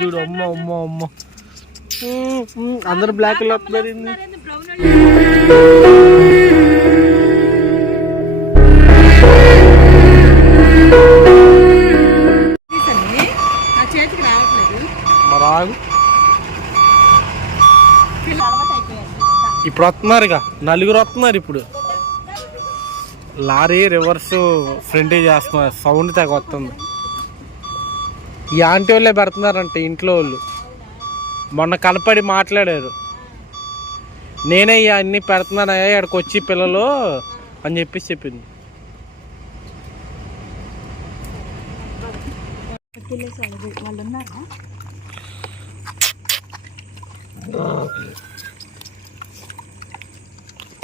చూడు అమ్మ అమ్మ అమ్మ అందరు బ్లాక్ వస్తున్నారు. రాగు ఇప్పుడు వస్తున్నారుగా, నలుగురు వస్తున్నారు. ఇప్పుడు లారీ రివర్స్ ఫ్రంట్ చేస్తున్నారు, సౌండ్ తెగ వస్తుంది. ఈ ఆంటీ వాళ్ళే పెడుతున్నారంట ఇంట్లో వాళ్ళు. మొన్న కనపడి మాట్లాడారు, నేనే అన్నీ పెడుతున్నానయ్యా ఇక్కడికి వచ్చి పిల్లలు అని చెప్పేసి చెప్పింది.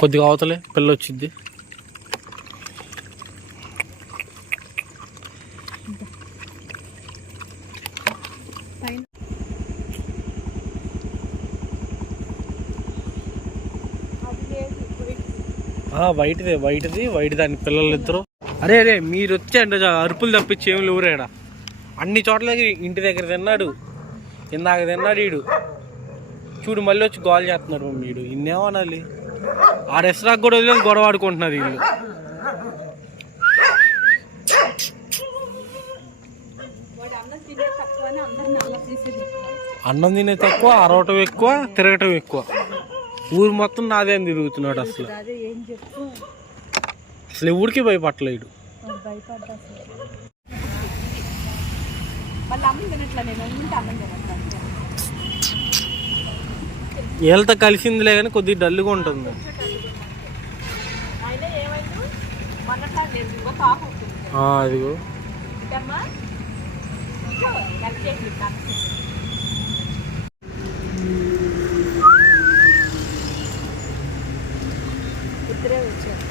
కొద్దిగా అవతలే పిల్ల వచ్చింది. వైట్ దాని పిల్లలు ఇద్దరు. అరే మీరు వచ్చాయంటే అరుపులు తప్పించి ఏమి లేవురేడా. అన్ని చోట్ల ఇంటి దగ్గర తిన్నాడు, ఇందాక తిన్నాడు. వీడు చూడు మళ్ళీ వచ్చి గోల్ చేస్తున్నాడు. వీడు ఇన్నేమనాలి, ఆ రెస్టారెంట్ కూడా వదిలేదు, గొడవ ఆడుకుంటున్నారు వీళ్ళు. అన్నం తినే తక్కువ, అరవటం ఎక్కువ, తిరగటం ఎక్కువ. ఊరు మొత్తం నాదే అని తిరుగుతున్నాడు. అసలు ఊరికి భయపడలేడు. వీళ్ళతో కలిసిందిలే కానీ కొద్దిగా డల్గా ఉంటుంది. అదిగో ఇద్దరే వచ్చారు.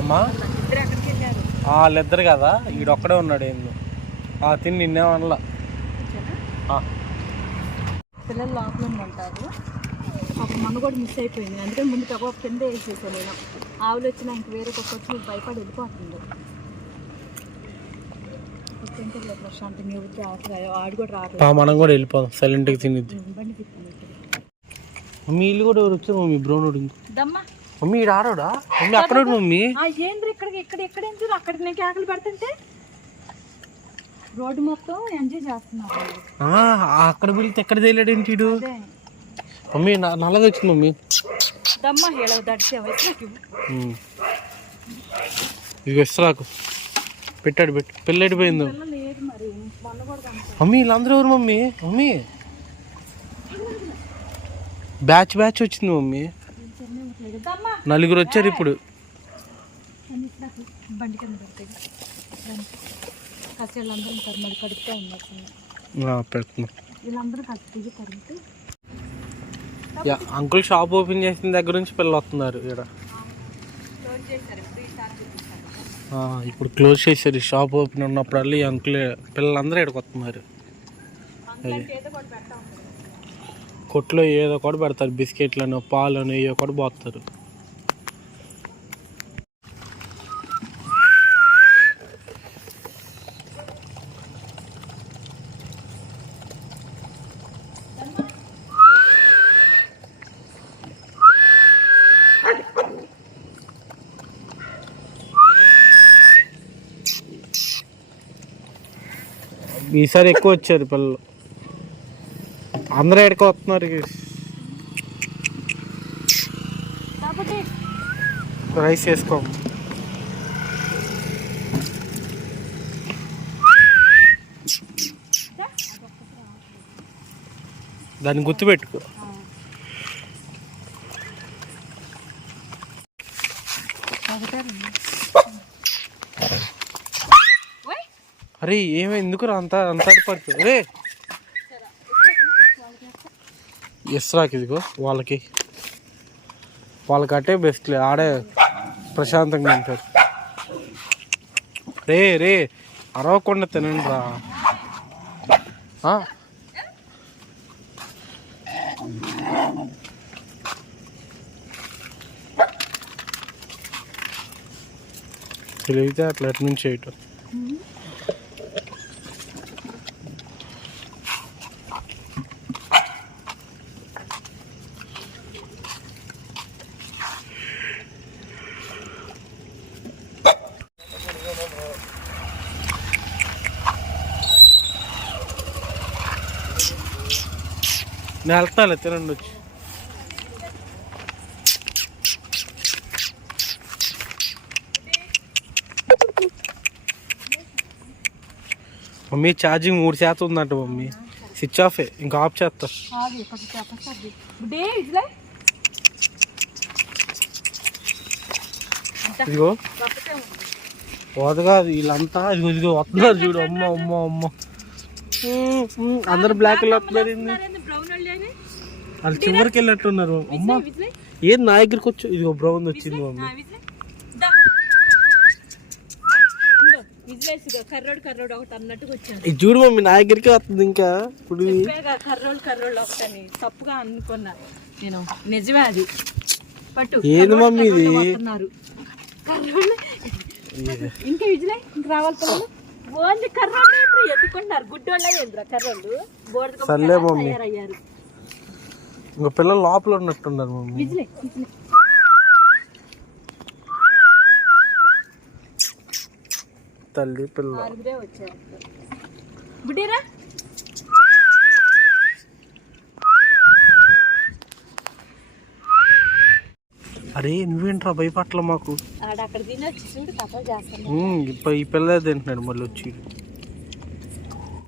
అమ్మా వాళ్ళిద్దరు కదా, ఈడొక్కడే ఉన్నాడు. ఏందో తిని నిన్నేమనలా. పిల్లలు లోపల ఉంటారు. ఒక మన కూడా మిస్ అయిపోయింది. అందుకని ముందు తగ్గ కింద వేసేసాను నేను. ఆవులు వచ్చినా ఇంక వేరే కుక్క వచ్చి భయపడి వెళ్ళిపోతుంది. ఆడు కూడా రావట్లేదు. మనం కూడా వెళ్ళిపోదాం, సైలెంట్గా తినిద్ది. మమ్మీ ఇల్లు కూడా ఎవరు వచ్చారు? మమ్మీ బ్రౌన్ మమ్మీ ఈడు ఆడోడా? మమ్మీ అక్కడ మమ్మీ ఏంద్ర ఇక్కడ అక్కడికి నేను కేకలు పెడుతుంటే రోడ్డు మొత్తం ఎంజాయ్ చేస్తున్నారు. అక్కడ వెళ్తే ఎక్కడ తెలియడేంటి వీడు? మమ్మీ నల్లగా వచ్చింది మమ్మీ. ఇవి ఇస్తరాకు పెట్టాడు, పెళ్ళడిపోయింది మమ్మీ. వీళ్ళందరూ ఎవరు మమ్మీ? మమ్మీ బ్యాచ్ వచ్చింది మమ్మీ. నలుగురు వచ్చారు ఇప్పుడు. అంకుల్ షాప్ ఓపెన్ చేసిన దగ్గర నుంచి పిల్లలు వస్తున్నారు ఇక్కడ. ఇప్పుడు క్లోజ్ చేశారు. షాప్ ఓపెన్ ఉన్నప్పుడు ఈ అంకుల్ పిల్లలందరూ ఇక్కడికి వస్తున్నారు. కొట్లో ఏదో కూడా పెడతారు, బిస్కెట్లను, పాలను, ఏదో కూడా పోస్తారు. ఈసారి ఎక్కువ వచ్చారు పిల్లలు, అందరూ ఎక్కడికి వస్తున్నారు. రైస్ వేసుకో. దాన్ని గుర్తుపెట్టుకో. అరే ఏమో ఎందుకురా అంత అంత పడుతు రే ఎస్రాకి ఇదిగో వాళ్ళకి అట్టే బెస్ట్లే ఆడే ప్రశాంతంగా ఉంటారు. రే అరవకుండా తినండి రా. తెలివితే అట్లా ఎటు నుంచి చేయటం. నేను వెళ్తాను తినండి వచ్చి. మమ్మీ ఛార్జింగ్ 3% ఉందంట మమ్మీ. స్విచ్ ఆఫే ఇంకా ఆఫ్ చేస్తా. ఇదిగో పోదుగా వీళ్ళంతా ఇదిగో వస్తున్నారు చూడు. అమ్మ అందరు బ్లాక్ వస్తున్నారు. వాళ్ళు చివరికి వెళ్ళట్టున్నారు. అమ్మ ఏం నా దగ్గరికి వచ్చు. ఇదిగో బ్రౌన్ వచ్చింది మమ్మీ. ఇది చూడు మమ్మీ నా దగ్గరికి వస్తుంది. ఇంకా ఇప్పుడు కర్రోళ్ళు ఒకటని తప్పుగా అనుకున్నా నేను. నిజమే అది. పట్టు ఏంది మమ్మీ ఇది? ఇంకా విజయ్ ఇంకా రావాలి పిల్లలు. ఓన్లీ కర్రోళ్ళు ఎత్తుకుంటున్నారు. గుడ్డోళ్ళ ఏంద్రా కర్రోళ్ళు సర్లే మమ్మీ. ఇంకో పిల్లలు లోపల ఉన్నట్టున్నారు మమ్మీ. విజయ్ తల్లి పిల్ల వచ్చారు. బుడ్డీరా అరే నువ్వేంట్రా భయపట్ల మాకు. అక్కడ తినొచ్చి కథలు చేస్తాను. ఈ పిల్ల తింటున్నాడు మళ్ళీ వచ్చి.